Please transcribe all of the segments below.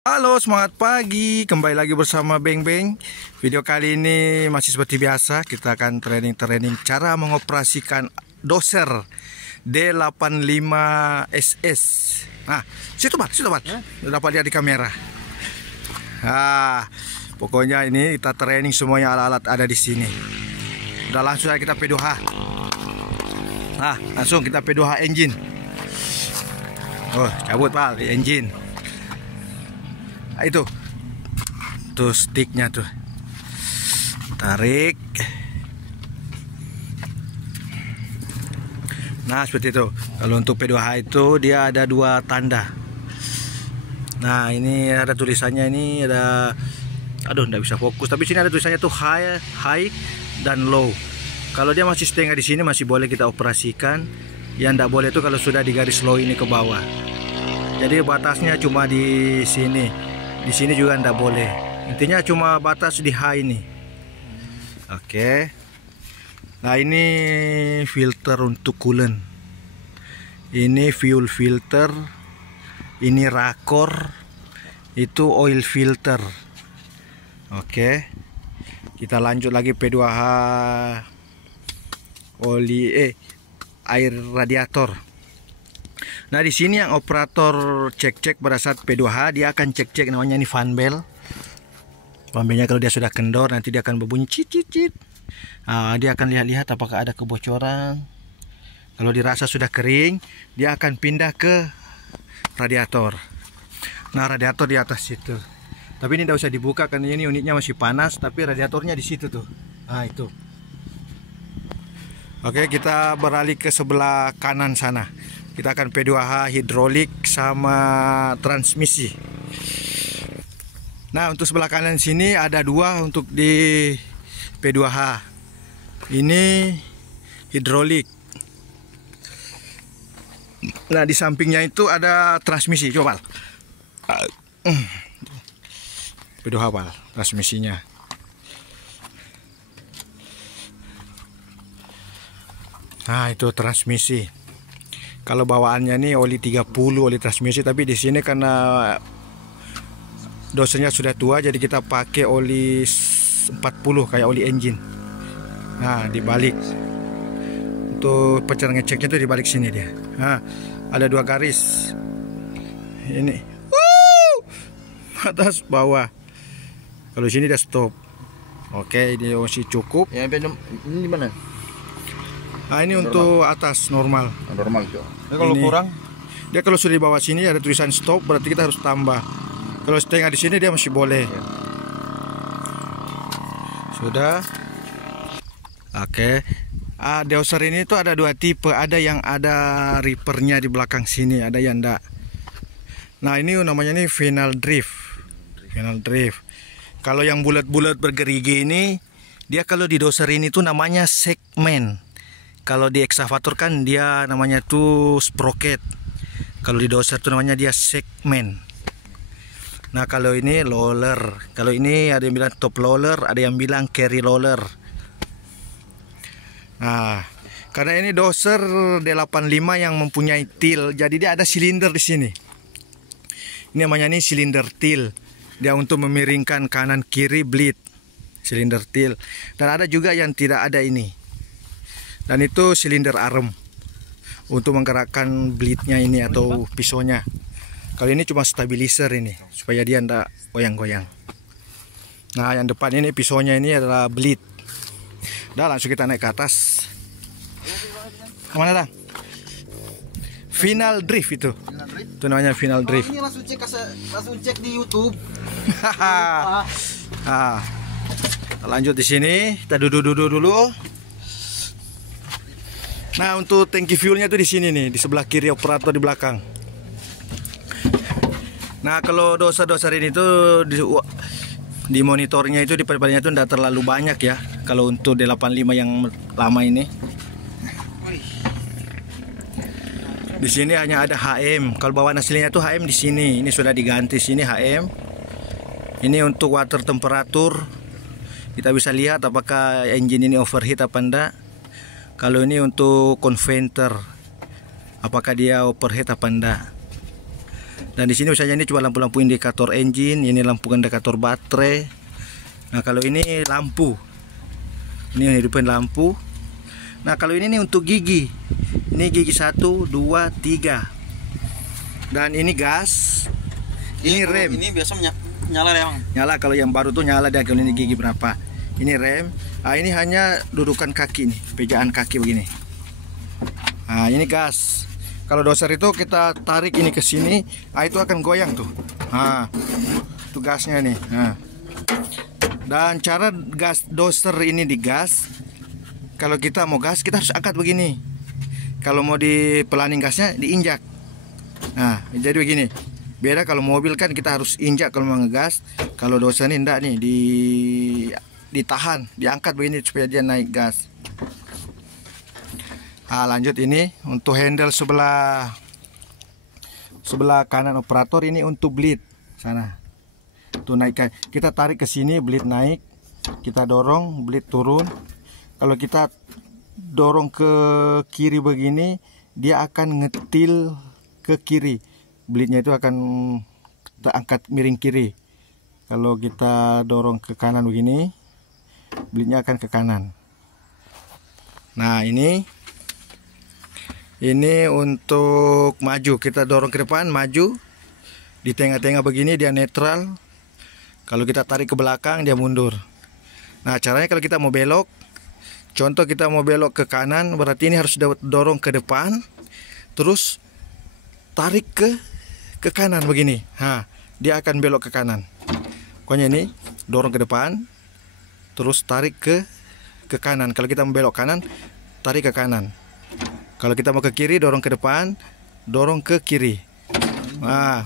Halo, semangat pagi. Kembali lagi bersama Beng Beng. Video kali ini masih seperti biasa, kita akan training cara mengoperasikan doser D85SS. Nah, situ Bang. Dapat lihat di kamera. Pokoknya ini kita training semuanya, alat-alat ada di sini. Udah langsung kita P2H. Langsung kita P2H engine. Oh, cabut Pak, engine. Itu tuh sticknya tuh, tarik. Nah seperti itu. Kalau untuk P2H itu dia ada dua tanda. Nah ini ada tulisannya, ini ada, aduh nggak bisa fokus, tapi sini ada tulisannya tuh high dan low. Kalau dia masih setengah di sini masih boleh kita operasikan. Yang nggak boleh itu kalau sudah di garis low ini ke bawah. Jadi batasnya cuma di sini. Di sini juga ndak boleh. Intinya cuma batas di high ini. Oke. Nah ini filter untuk coolant. Ini fuel filter. Ini rakor. Itu oil filter. Oke. Kita lanjut lagi P2H air radiator. Nah di sini yang operator cek pada saat P2H, dia akan cek namanya ini fan bell. Fan bellnya kalau dia sudah kendor nanti dia akan berbunyi cit. Dia akan lihat apakah ada kebocoran. Kalau dirasa sudah kering, dia akan pindah ke radiator. Nah radiator di atas situ. Tapi ini tidak usah dibuka karena ini unitnya masih panas, tapi radiatornya di situ tuh. Nah itu. Oke, kita beralih ke sebelah kanan sana. Kita akan P2H hidrolik sama transmisi. Nah untuk sebelah kanan sini ada dua untuk di P2H. Ini hidrolik. Nah di sampingnya itu ada transmisi. Coba P2H Pal, transmisinya. Nah itu transmisi. Kalau bawaannya nih oli 30 oli transmisi, tapi di sini karena dosanya sudah tua jadi kita pakai oli 40 kayak oli engine. Nah, dibalik. Untuk cara ngeceknya tuh dibalik sini dia. Nah, ada dua garis. Ini. Atas bawah. Kalau sini dia stop. Oke, ini masih cukup. Ya, ini di mana? Nah ini normal. Untuk atas normal. Normal itu. Kalau kurang, dia kalau sudah di bawah sini ada tulisan stop, berarti kita harus tambah. Kalau setengah di sini dia masih boleh. Ya. Sudah. Oke. Doser ini tuh ada dua tipe. Ada yang ada rippernya di belakang sini, ada yang enggak. Nah ini namanya nih final drift. Final drift. Kalau yang bulat-bulat bergerigi ini, dia kalau di doser ini tuh namanya segmen. Kalau di ekskavator kan dia namanya tuh sprocket. Kalau di doser tuh namanya dia segmen. Nah kalau ini roller. Kalau ini ada yang bilang top roller, ada yang bilang carry roller. Nah karena ini doser D85 yang mempunyai til, jadi dia ada silinder di sini. Ini namanya nih silinder til. Dia untuk memiringkan kanan kiri bleed. Silinder til. Dan ada juga yang tidak ada ini. Dan itu silinder arm untuk menggerakkan bleednya ini atau pisaunya. Kalau ini cuma stabilizer ini supaya dia tidak goyang-goyang. Nah yang depan ini pisaunya ini adalah bleed. Udah langsung kita naik ke atas. Kemana dah? Final drift itu. Itu namanya final drift. Ini langsung cek di YouTube. Lanjut di sini. Kita duduk dulu. Nah untuk tangki fuelnya tuh di sini nih, di sebelah kiri operator di belakang. Nah kalau doser ini tuh di monitornya itu di perbadannya itu tidak terlalu banyak ya. Kalau untuk D85 yang lama ini, di sini hanya ada HM. Kalau bawaan aslinya itu HM di sini. Ini sudah diganti sini HM. Ini untuk water temperatur. Kita bisa lihat apakah engine ini overheat apa enggak. Kalau ini untuk converter, apakah dia overheat apa enggak. Dan di sini misalnya ini cuma lampu-lampu indikator engine, ini lampu indikator baterai. Nah kalau ini lampu, ini hidupin lampu. Nah kalau ini nih untuk gigi, ini gigi 1, 2, 3. Dan ini gas, ini rem. Ini biasa nyala ya, Bang? Nyala kalau yang baru tuh nyala, dan kalau ini gigi berapa. Ini rem. Nah ini hanya dudukan kaki nih, pejaan kaki begini. Nah ini gas. Kalau doser itu kita tarik ini ke sini, nah itu akan goyang tuh. Nah itu gasnya nih. Nah. Dan cara gas doser ini digas, kalau kita mau gas kita harus angkat begini. Kalau mau dipelanin gasnya diinjak. Nah jadi begini. Beda kalau mobil kan kita harus injak kalau mau ngegas. Kalau doser ini enggak nih, ditahan, diangkat begini supaya dia naik gas. Nah lanjut, ini untuk handle sebelah kanan operator, ini untuk bleed sana. Tuh naikkan, kita tarik ke sini, bleed naik, kita dorong, bleed turun. Kalau kita dorong ke kiri begini, dia akan ngetil ke kiri, bleednya itu akan kita angkat miring kiri. Kalau kita dorong ke kanan begini, bleednya akan ke kanan. Nah ini untuk maju, kita dorong ke depan, maju. Di tengah-tengah begini dia netral. Kalau kita tarik ke belakang dia mundur. Nah caranya kalau kita mau belok, contoh kita mau belok ke kanan, berarti ini harus dorong ke depan, terus tarik ke kanan begini. Nah dia akan belok ke kanan. Pokoknya ini dorong ke depan, terus tarik ke kanan. Kalau kita mau belok kanan, tarik ke kanan. Kalau kita mau ke kiri, dorong ke depan, dorong ke kiri. Nah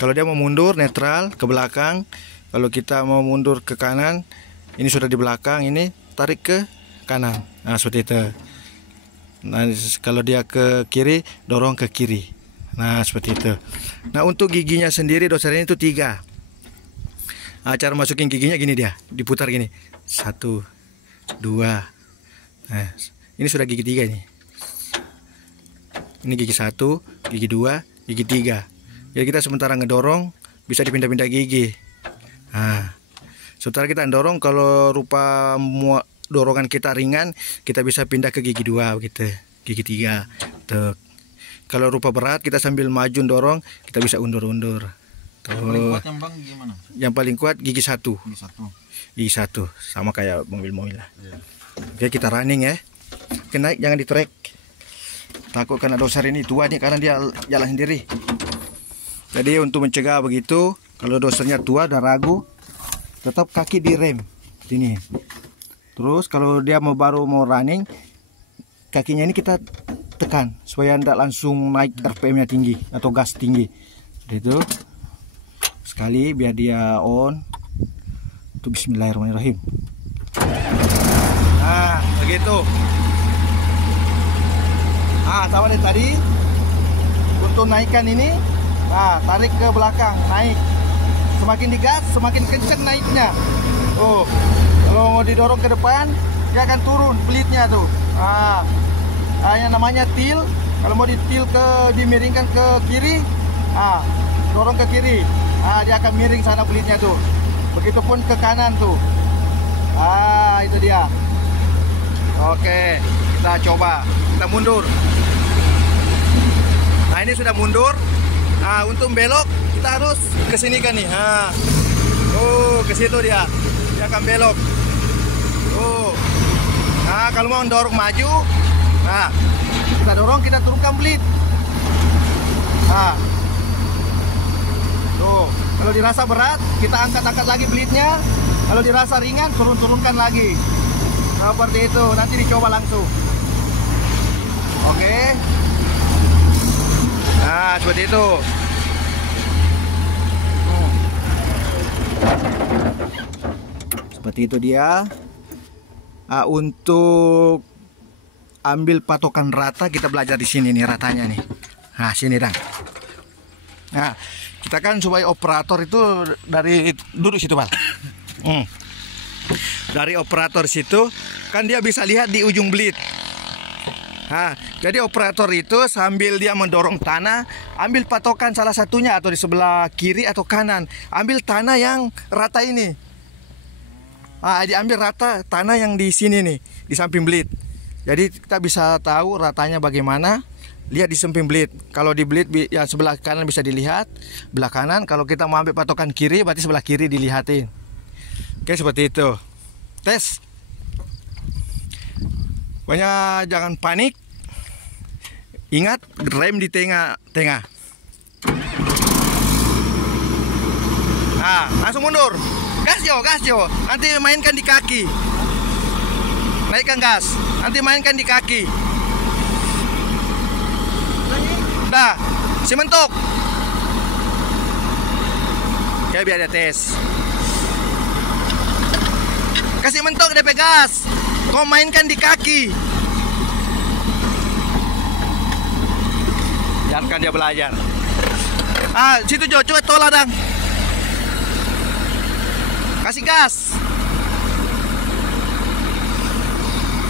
kalau dia mau mundur, netral ke belakang. Kalau kita mau mundur ke kanan, ini sudah di belakang, ini tarik ke kanan. Nah seperti itu. Nah kalau dia ke kiri, dorong ke kiri. Nah seperti itu. Nah untuk giginya sendiri dosernya itu 3. Nah, cara masukin giginya gini, dia diputar gini, 1, 2. Nah ini sudah gigi 3 ini. Ini gigi 1, gigi 2, gigi 3. Jadi kita sementara ngedorong bisa dipindah-pindah gigi. Nah, sementara kita dorong, kalau rupa dorongan kita ringan, kita bisa pindah ke gigi 2 gitu, gigi 3. Tuh. Kalau rupa berat, kita sambil maju dorong, kita bisa undur-undur. Tuh. Yang paling kuat yang Bang gimana? Yang paling kuat gigi 1. Gigi 1. Gigi 1, sama kayak mobil-mobil lah. Yeah. Oke, kita running ya. Naik, jangan di track. Takut karena doser ini tua nih, karena dia jalan sendiri. Jadi untuk mencegah begitu, kalau dosernya tua dan ragu, tetap kaki direm sini. Terus kalau dia baru mau running, kakinya ini kita tekan supaya tidak langsung naik RPM-nya tinggi atau gas tinggi. Itu sekali biar dia on. Itu bismillahirrahmanirrahim. Nah begitu. Nah sama dari tadi, untuk naikkan ini, nah tarik ke belakang, naik. Semakin digas, semakin kencang naiknya. Oh, kalau mau didorong ke depan, dia akan turun pelitnya tuh. Nah, yang namanya til. Kalau mau dimiringkan ke kiri, nah dorong ke kiri, nah dia akan miring sana pelitnya tuh. Begitupun ke kanan tuh. Ah itu dia. Oke, kita coba, kita mundur. Nah ini sudah mundur. Nah untuk belok kita harus ke sini kan nih. Nah, ke situ dia akan belok. Nah kalau mau dorong maju, nah kita dorong, kita turunkan bleed. Nah, tuh kalau dirasa berat kita angkat lagi bleednya. Kalau dirasa ringan turunkan lagi. Nah, seperti itu. Nanti dicoba langsung. Oke. Nah seperti itu. Seperti itu dia. Untuk ambil patokan rata, kita belajar di sini nih ratanya nih. Nah sini dong. Nah kita kan supaya operator itu dari duduk situ Pak. Dari operator situ kan dia bisa lihat di ujung bleed. Nah Jadi operator itu sambil dia mendorong tanah, ambil patokan salah satunya atau di sebelah kiri atau kanan. Ambil tanah yang rata ini. Diambil rata tanah yang di sini nih, di samping belit. Jadi kita bisa tahu ratanya bagaimana. Lihat di samping belit. Kalau di belit ya sebelah kanan bisa dilihat, belah kanan. Kalau kita mau ambil patokan kiri, berarti sebelah kiri dilihatin. Oke, seperti itu. Tes. Pokoknya jangan panik. Ingat, rem di tengah-tengah. Langsung mundur. Gas Jo. Nanti mainkan di kaki. Naikkan gas. Nanti mainkan di kaki. Dah, si mentok. Oke, biar dia tes. Kasih mentok DP gas. Kau mainkan di kaki. Biarkan dia belajar. Situ Jo, coba tolak dong. Kasih gas.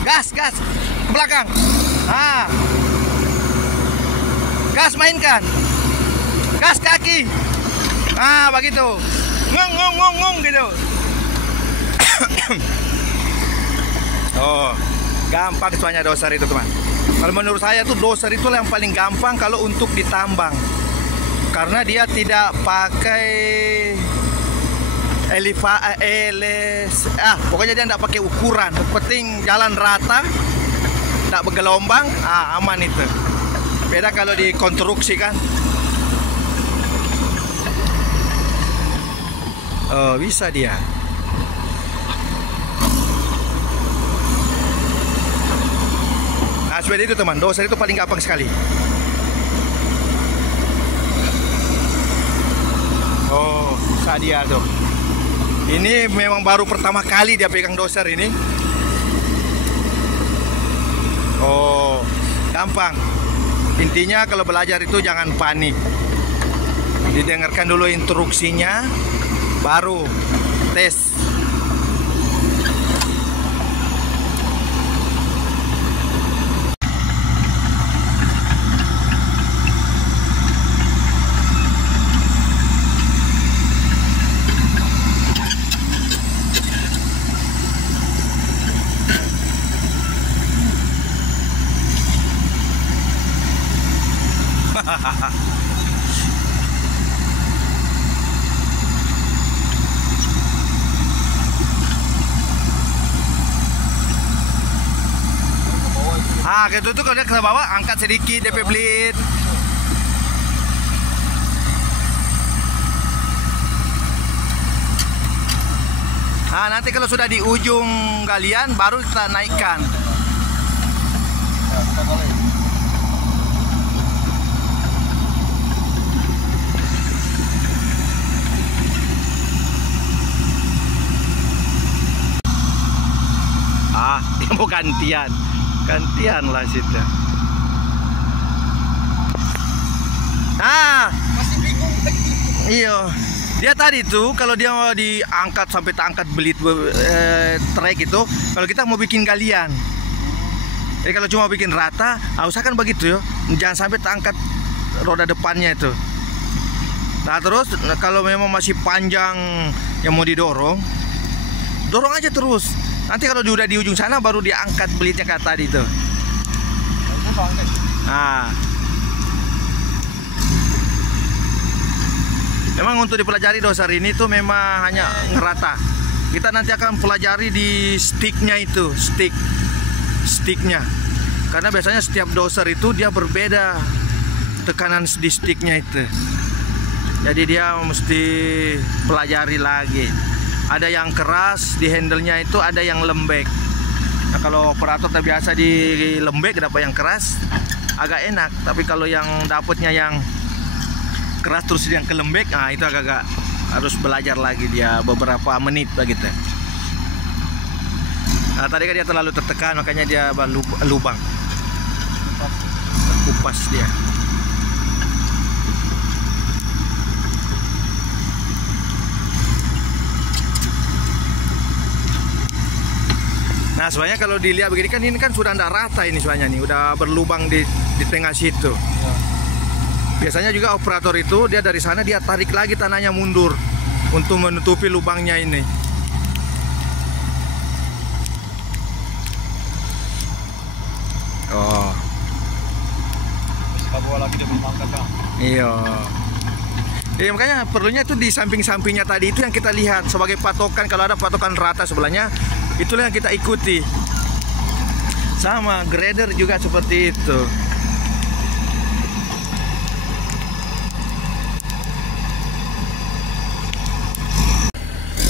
Gas ke belakang. Gas mainkan. Gas kaki. Begitu. Ngong gitu. Oh, gampang soalnya doser itu, teman. Kalau menurut saya tuh doser itu yang paling gampang kalau untuk ditambang. Karena dia tidak pakai pokoknya dia tidak pakai ukuran. Yang penting jalan rata, tidak bergelombang, aman itu. Beda kalau dikonstruksi kan. Bisa dia. Seperti itu, teman. Doser itu paling gampang sekali. Bisa dia tuh. Ini memang baru pertama kali dia pegang doser ini. Gampang. Intinya kalau belajar itu jangan panik. Didengarkan dulu instruksinya, baru tes. Gitu tuh kalau dia ke bawah, angkat sedikit DP belit. Nanti kalau sudah di ujung galian baru kita naikkan. Dia mau gantian lah situ. Masih bingung lagi. Iya. Dia tadi tuh kalau dia mau diangkat sampai terangkat belit trek itu, kalau kita mau bikin galian. Jadi kalau cuma bikin rata, usahakan begitu ya. Jangan sampai terangkat roda depannya itu. Nah, terus kalau memang masih panjang yang mau didorong, dorong aja terus. Nanti kalau udah di ujung sana baru diangkat belitnya ke tadi tuh. Memang untuk dipelajari doser ini tuh memang hanya ngerata. Kita nanti akan pelajari di sticknya itu, sticknya. Karena biasanya setiap doser itu dia berbeda tekanan di sticknya itu. Jadi dia mesti pelajari lagi. Ada yang keras di handle-nya itu, ada yang lembek. Nah, kalau operator terbiasa di lembek dapat yang keras, agak enak. Tapi kalau yang dapatnya yang keras terus yang kelembek, itu agak harus belajar lagi dia beberapa menit begitu. Nah, tadi kan dia terlalu tertekan, makanya dia lubang. Kupas dia. Nah, Nah, soalnya kalau dilihat begini kan, ini kan sudah tidak rata ini soalnya nih, udah berlubang di tengah situ. Ya. Biasanya juga operator itu dia dari sana dia tarik lagi tanahnya mundur untuk menutupi lubangnya ini. Oh. Sekarang lagi dia belum angkat, Bang. Iya. Iya, makanya perlunya itu di samping-sampingnya tadi itu yang kita lihat sebagai patokan. Kalau ada patokan rata sebelahnya, itulah yang kita ikuti. Sama grader juga seperti itu.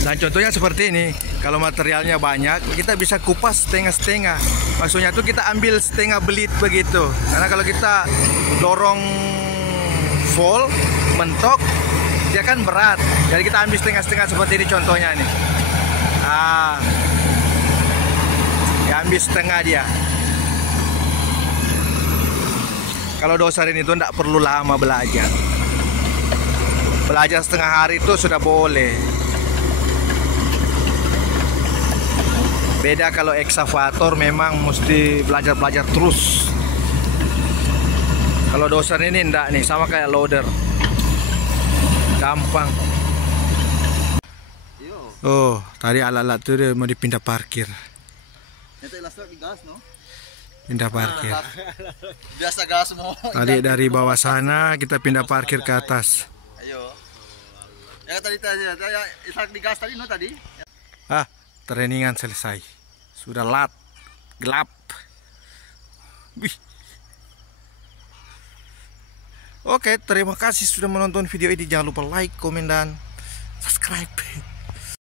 Dan contohnya seperti ini. Kalau materialnya banyak, kita bisa kupas setengah-setengah. Maksudnya itu kita ambil setengah belit begitu. Karena kalau kita dorong full, mentok, dia kan berat. Jadi kita ambil setengah-setengah seperti ini contohnya nih. Ah, ya ambil setengah dia. Kalau dosarin itu tidak perlu lama belajar. Belajar setengah hari itu sudah boleh. Beda kalau eksavator memang mesti belajar terus. Kalau doser ini enggak nih, sama kayak loader. Gampang. Oh, tadi alat-alat itu dia mau dipindah parkir. Pindah parkir. Biasa gas mau. Tadi dari bawah sana kita pindah parkir ke atas. Ayo. Ya tadi isak di gas tadi no tadi. Ah, trainingan selesai. Sudah gelap. Wih. Oke, terima kasih sudah menonton video ini. Jangan lupa like, komen, dan subscribe.